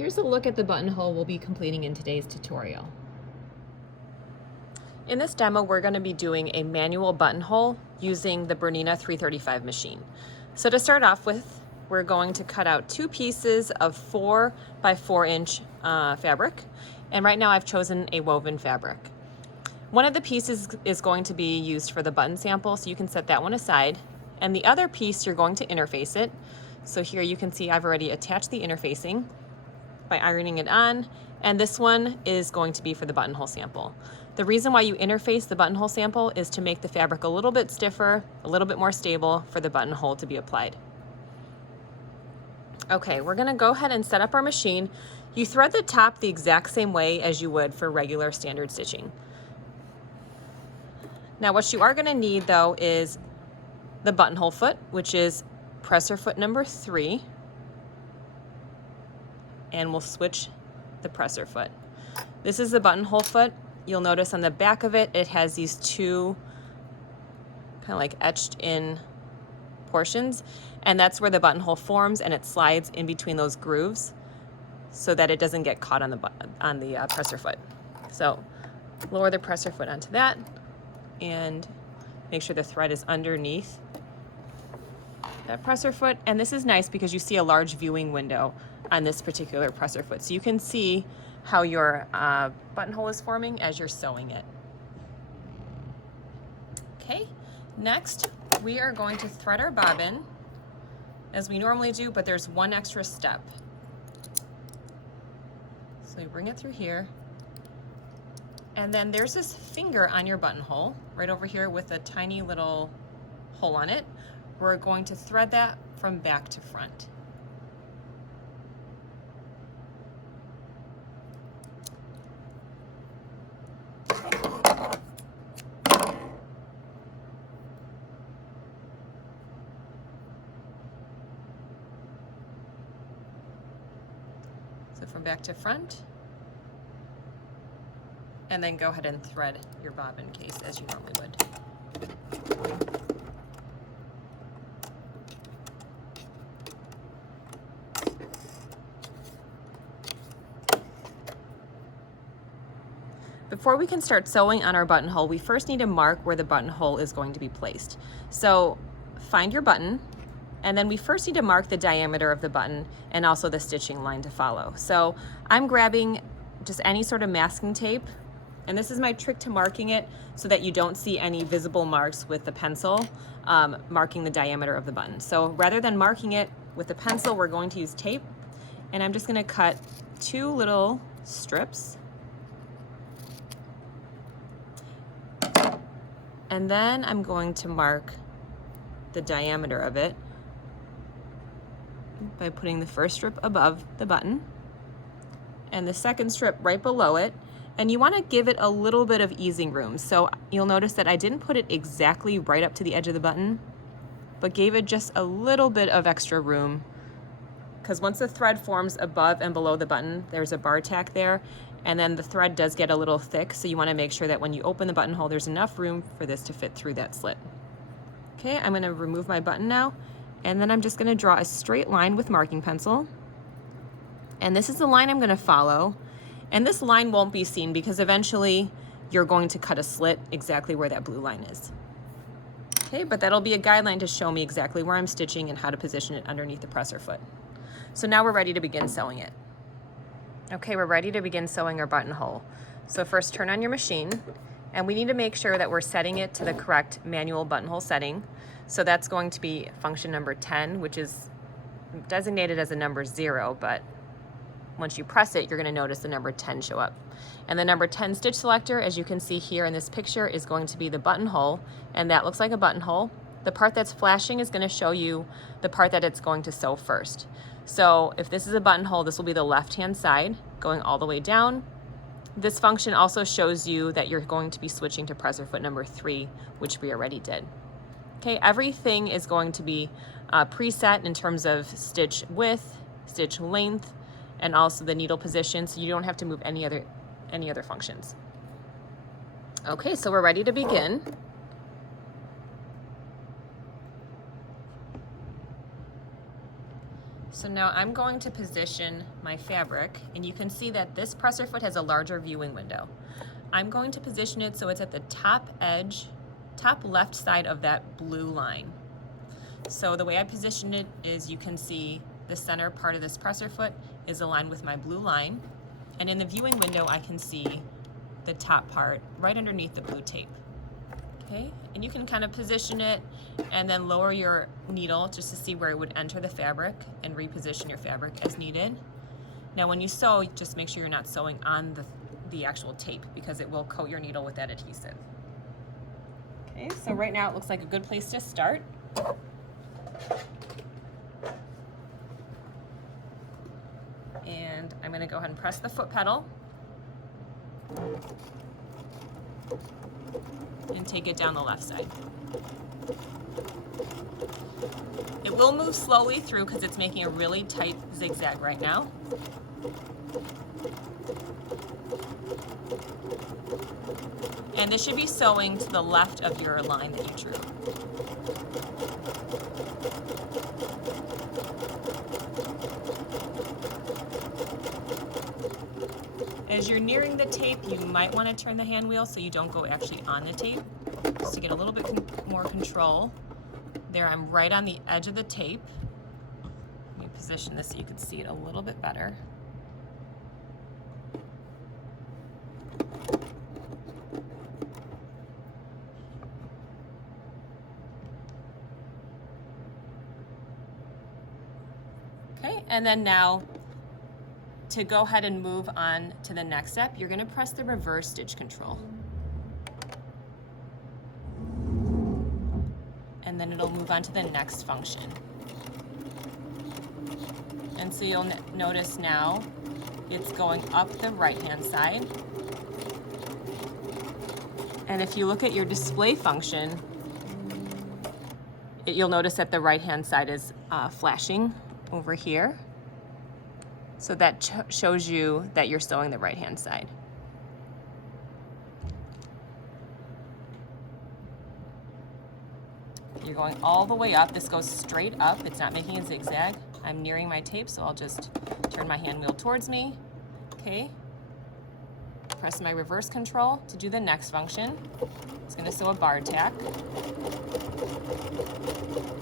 Here's a look at the buttonhole we'll be completing in today's tutorial. In this demo, we're going to be doing a manual buttonhole using the Bernina 335 machine. So to start off with, we're going to cut out two pieces of 4 by 4 inch fabric. And right now I've chosen a woven fabric. One of the pieces is going to be used for the button sample, so you can set that one aside. And the other piece, you're going to interface it. So here you can see I've already attached the interfacing by ironing it on, and this one is going to be for the buttonhole sample. The reason why you interface the buttonhole sample is to make the fabric a little bit stiffer, a little bit more stable for the buttonhole to be applied. Okay, we're gonna go ahead and set up our machine. You thread the top the exact same way as you would for regular standard stitching. Now what you are gonna need though is the buttonhole foot, which is presser foot number 3. And we'll switch the presser foot. This is the buttonhole foot. You'll notice on the back of it, it has these two kind of like etched in portions, and that's where the buttonhole forms, and it slides in between those grooves so that it doesn't get caught on the presser foot. So lower the presser foot onto that and make sure the thread is underneath that presser foot. And this is nice because you see a large viewing window on this particular presser foot, so you can see how your buttonhole is forming as you're sewing it. Okay, next we are going to thread our bobbin as we normally do, but there's one extra step. So you bring it through here, and then there's this finger on your buttonhole right over here with a tiny little hole on it. We're going to thread that from back to front. So from back to front, and then go ahead and thread your bobbin case as you normally would. Before we can start sewing on our buttonhole, we first need to mark where the buttonhole is going to be placed. So find your button, and then we first need to mark the diameter of the button and also the stitching line to follow. So I'm grabbing just any sort of masking tape, and this is my trick to marking it so that you don't see any visible marks with the pencil marking the diameter of the button. So rather than marking it with the pencil, we're going to use tape, and I'm just going to cut 2 little strips. And then I'm going to mark the diameter of it by putting the first strip above the button and the second strip right below it. And you want to give it a little bit of easing room. So you'll notice that I didn't put it exactly right up to the edge of the button, but gave it just a little bit of extra room, because once the thread forms above and below the button, there's a bar tack there, and then the thread does get a little thick, so you want to make sure that when you open the buttonhole, there's enough room for this to fit through that slit. Okay, I'm going to remove my button now, and then I'm just going to draw a straight line with marking pencil. And this is the line I'm going to follow. And this line won't be seen because eventually you're going to cut a slit exactly where that blue line is. Okay, but that'll be a guideline to show me exactly where I'm stitching and how to position it underneath the presser foot. So now we're ready to begin sewing it. Okay, we're ready to begin sewing our buttonhole. So first turn on your machine, and we need to make sure that we're setting it to the correct manual buttonhole setting. So that's going to be function number 10, which is designated as a number 0, but once you press it, you're going to notice the number 10 show up. And the number 10 stitch selector, as you can see here in this picture, is going to be the buttonhole, and that looks like a buttonhole. The part that's flashing is going to show you the part that it's going to sew first. So if this is a buttonhole, this will be the left-hand side going all the way down. This function also shows you that you're going to be switching to presser foot number 3, which we already did. Okay, everything is going to be preset in terms of stitch width, stitch length, and also the needle position, so you don't have to move any other functions. Okay, so we're ready to begin. So now I'm going to position my fabric, and you can see that this presser foot has a larger viewing window. I'm going to position it so it's at the top edge, top left side of that blue line. So the way I position it is you can see the center part of this presser foot is aligned with my blue line, and in the viewing window I can see the top part right underneath the blue tape. Okay, and you can kind of position it and then lower your needle just to see where it would enter the fabric and reposition your fabric as needed. Now when you sew, just make sure you're not sewing on the actual tape because it will coat your needle with that adhesive. Okay, so right now it looks like a good place to start. And I'm going to go ahead and press the foot pedal and take it down the left side. It will move slowly through because it's making a really tight zigzag right now. And this should be sewing to the left of your line that you drew. As you're nearing the tape, you might want to turn the hand wheel so you don't go actually on the tape, just to get a little bit more control. There, I'm right on the edge of the tape. Let me position this so you can see it a little bit better. Okay, and then now, to go ahead and move on to the next step, you're going to press the reverse stitch control. And then it'll move on to the next function. And so you'll notice now it's going up the right-hand side. And if you look at your display function, you'll notice that the right-hand side is flashing over here. So that shows you that you're sewing the right-hand side. You're going all the way up. This goes straight up. It's not making a zigzag. I'm nearing my tape, so I'll just turn my hand wheel towards me. Okay. Press my reverse control to do the next function. It's going to sew a bar tack.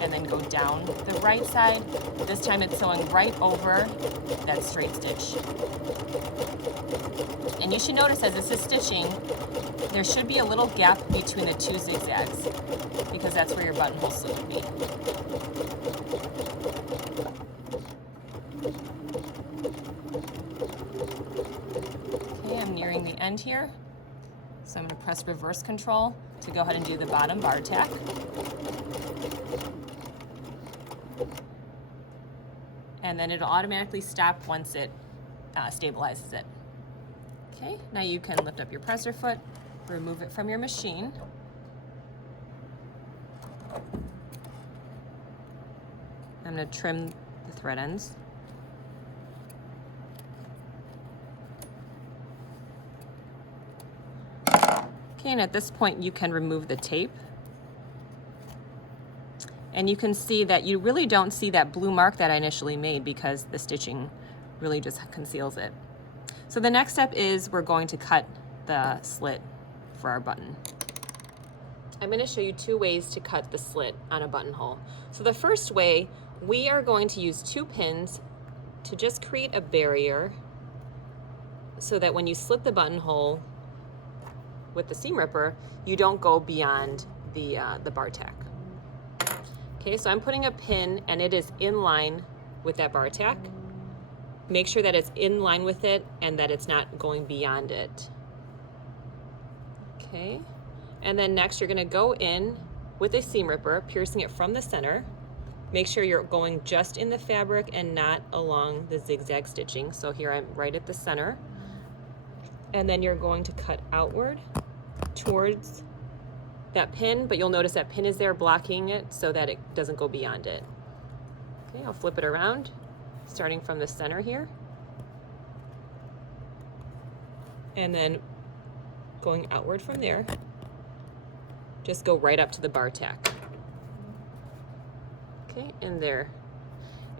And then go down the right side. This time it's sewing right over that straight stitch. And you should notice as this is stitching, there should be a little gap between the two zigzags because that's where your buttonhole seam would be. Okay, I'm nearing the end here. So I'm going to press reverse control to go ahead and do the bottom bar tack. And then it'll automatically stop once it stabilizes it. Okay, now you can lift up your presser foot, remove it from your machine. I'm going to trim the thread ends. Okay, and at this point you can remove the tape. And you can see that you really don't see that blue mark that I initially made because the stitching really just conceals it. So the next step is we're going to cut the slit for our button. I'm going to show you two ways to cut the slit on a buttonhole. So the first way, we are going to use 2 pins to just create a barrier so that when you slit the buttonhole with the seam ripper, you don't go beyond the bar tack. Okay, so I'm putting a pin and it is in line with that bar tack. Make sure that it's in line with it and that it's not going beyond it. Okay, and then next you're going to go in with a seam ripper, piercing it from the center. Make sure you're going just in the fabric and not along the zigzag stitching. So here I'm right at the center. And then you're going to cut outward towards that pin, but you'll notice that pin is there blocking it so that it doesn't go beyond it. Okay, I'll flip it around, starting from the center here. And then going outward from there, just go right up to the bar tack. Okay, and there.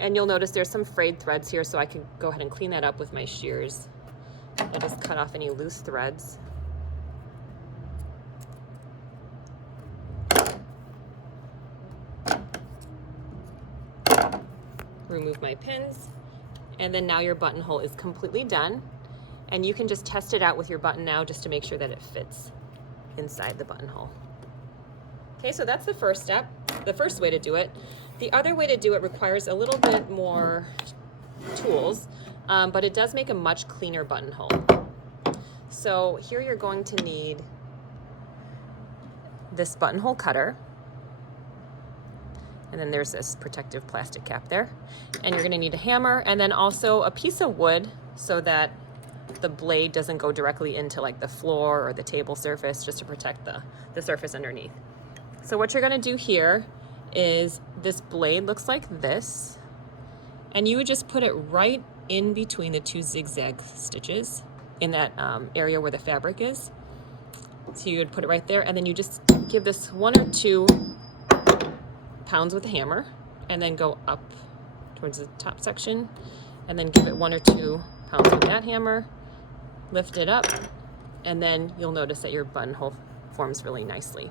And you'll notice there's some frayed threads here, so I can go ahead and clean that up with my shears. I just cut off any loose threads. Remove my pins, and then now your buttonhole is completely done, and you can just test it out with your button now just to make sure that it fits inside the buttonhole. Okay, so that's the first step, the first way to do it. The other way to do it requires a little bit more tools, but it does make a much cleaner buttonhole. So here you're going to need this buttonhole cutter, and then there's this protective plastic cap there. And you're gonna need a hammer and then also a piece of wood so that the blade doesn't go directly into like the floor or the table surface, just to protect the surface underneath. So what you're gonna do here is this blade looks like this, and you would just put it right in between the two zigzag stitches in that area where the fabric is. So you would put it right there, and then you just give this 1 or 2 pounds with a hammer, and then go up towards the top section, and then give it 1 or 2 pounds with that hammer, lift it up, and then you'll notice that your buttonhole forms really nicely.